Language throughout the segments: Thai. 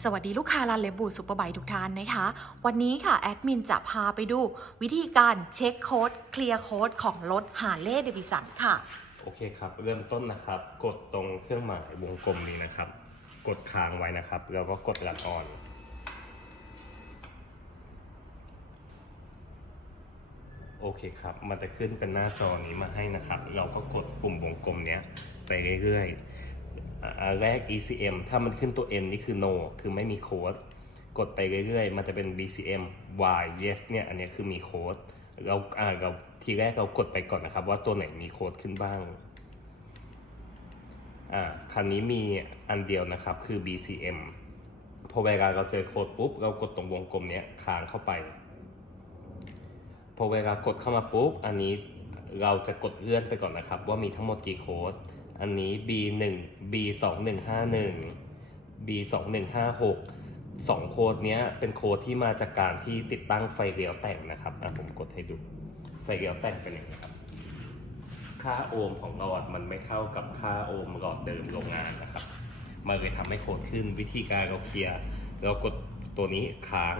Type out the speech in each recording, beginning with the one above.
สวัสดีลูกค้าร้านเลบบูซูเปอร์ไบทุกท่านนะคะ วันนี้ค่ะ แอดมินจะพาไปดู วิธีการเช็คโค้ดเคลียร์โค้ดของรถฮาเลย์เดวิสันค่ะ โอเคครับ เริ่มต้นนะครับ กดตรงเครื่องหมายวงกลมนี้นะครับ กดค้างไว้นะครับ แล้วก็กดรันออน โอเคครับ มันจะขึ้นเป็นหน้าจอนี้มาให้นะครับ เราก็กดปุ่มวงกลมเนี้ยไปเรื่อยๆ แรก ECM ถ้ามันขึ้นตัว N นี่คือ no คือไม่มีโค้ด กดไปเรื่อยๆ มันจะเป็น BCM Y yes เนี่ยอันนี้คือมีโค้ด เราอ่าเราทีแรกเรากดไปก่อนนะครับ ว่าตัวไหนมีโค้ดขึ้นบ้างอ่าคันนี้มีอันเดียวนะครับคือ BCM พอเวลาเราเจอโค้ดปุ๊บ เรากดตรงวงกลมเนี้ยค้างเข้าไป พอเวลากดเข้ามาปุ๊บ อันนี้เราจะกดเลื่อนไปก่อนนะครับ ว่ามีทั้งหมดกี่โค้ด อันนี้ B1 B2151 B2156 สองโค้ดนี้เป็นโค้ดที่มาจากการที่ติดตั้งไฟเลี้ยวแต่งนะครับอะผมกดให้ดู ไฟเลี้ยวแต่งเป็นอย่างนี้ครับ ค่าโอห์มของหลอดมันไม่เท่ากับค่าโอห์มหลอดเดิมโรงงานนะครับมันเลยทำให้โค้ดขึ้นวิธีการเราเคลียร์เรากดตัวนี้ค้าง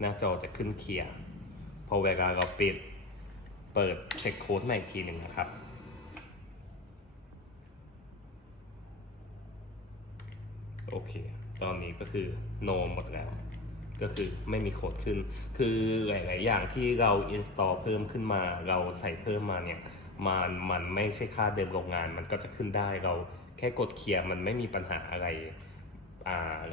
หน้าจอจะขึ้นเคลียร์พอเวลาเราปิด เปิดเช็คโค้ดใหม่อีกทีหนึ่งนะครับ โอเค ตอนนี้ก็คือ no หมดแล้ว ก็คือไม่มีโค้ดขึ้น คือหลาย ๆ อย่างที่เรา install เพิ่มขึ้นมา เราใส่เพิ่มมาเนี่ย มันมันไม่ใช่ค่าเดิมโรงงาน มันก็จะขึ้นได้ เราแค่กดเคลียร์มันไม่มีปัญหาอะไร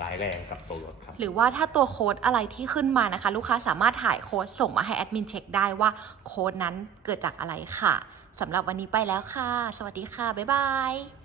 ร้ายแรงกับตัวรถครับ หรือว่าถ้าตัวโค้ดอะไรที่ขึ้นมานะคะ ลูกค้าสามารถถ่ายโค้ดส่งมาให้แอดมินเช็คได้ว่าโค้ดนั้นเกิดจากอะไรค่ะสำหรับวันนี้ไปแล้วค่ะ สวัสดีค่ะ บ๊ายบาย